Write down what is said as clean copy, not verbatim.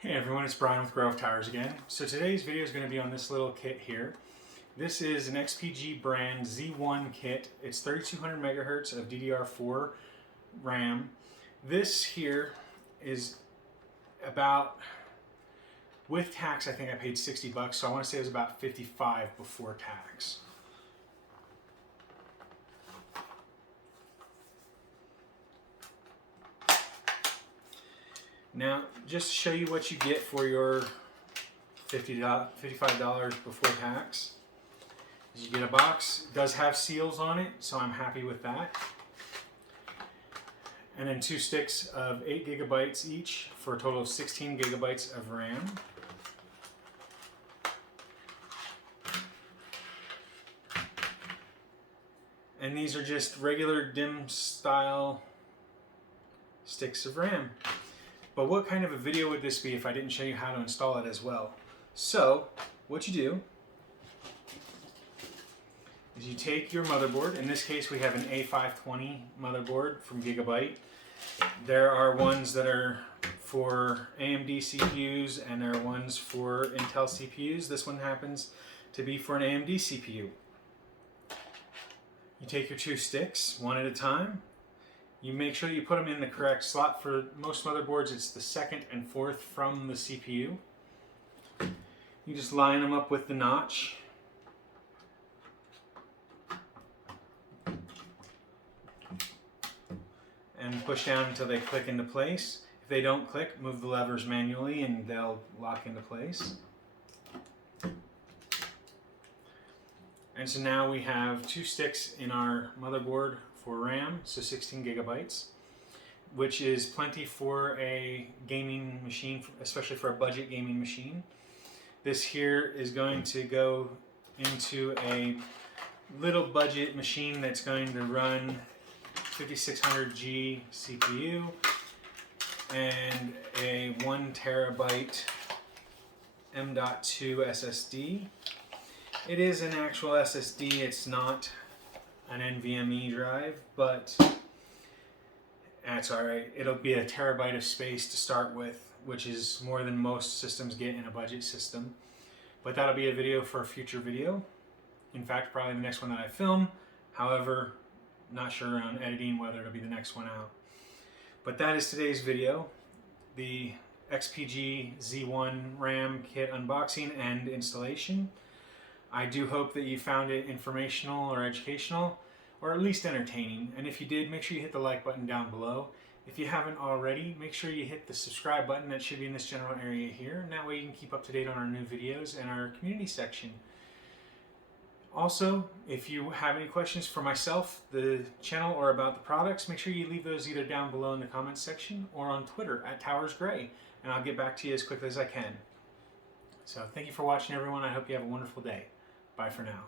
Hey everyone, it's Brian with GreyWolf Towers again. So today's video is going to be on this little kit here. This is an XPG brand Z1 kit. It's 3200 megahertz of DDR4 RAM. This here is about, with tax I think I paid 60 bucks, so I want to say it was about 55 before tax. Now, just to show you what you get for your $55 before tax, is you get a box. It does have seals on it, so I'm happy with that. And then 2 sticks of 8 gigabytes each for a total of 16 gigabytes of RAM. And these are just regular DIMM style sticks of RAM. But what kind of a video would this be if I didn't show you how to install it as well? So, what you do is you take your motherboard. In this case, we have an A520 motherboard from Gigabyte. There are ones that are for AMD CPUs and there are ones for Intel CPUs. This one happens to be for an AMD CPU. You take your 2 sticks, one at a time. You make sure you put them in the correct slot. For most motherboards, it's the 2nd and 4th from the CPU. You just line them up with the notch. And push down until they click into place. If they don't click, move the levers manually and they'll lock into place. And so now we have 2 sticks in our motherboard for RAM, so 16 gigabytes, which is plenty for a gaming machine, especially for a budget gaming machine. This here is going to go into a little budget machine that's going to run 5600G CPU and a 1 terabyte M.2 SSD. It is an actual SSD, it's not an NVMe drive, but that's alright. It'll be a terabyte of space to start with, which is more than most systems get in a budget system. But that'll be a video for a future video. In fact, probably the next one that I film. However, not sure on editing whether it'll be the next one out. But that is today's video. The XPG Z1 RAM kit unboxing and installation. I do hope that you found it informational or educational, or at least entertaining. And if you did, make sure you hit the like button down below. If you haven't already, make sure you hit the subscribe button that should be in this general area here. And that way you can keep up to date on our new videos and our community section. Also, if you have any questions for myself, the channel, or about the products, make sure you leave those either down below in the comments section or on Twitter @TowersGrey, and I'll get back to you as quickly as I can. So thank you for watching, everyone. I hope you have a wonderful day. Bye for now.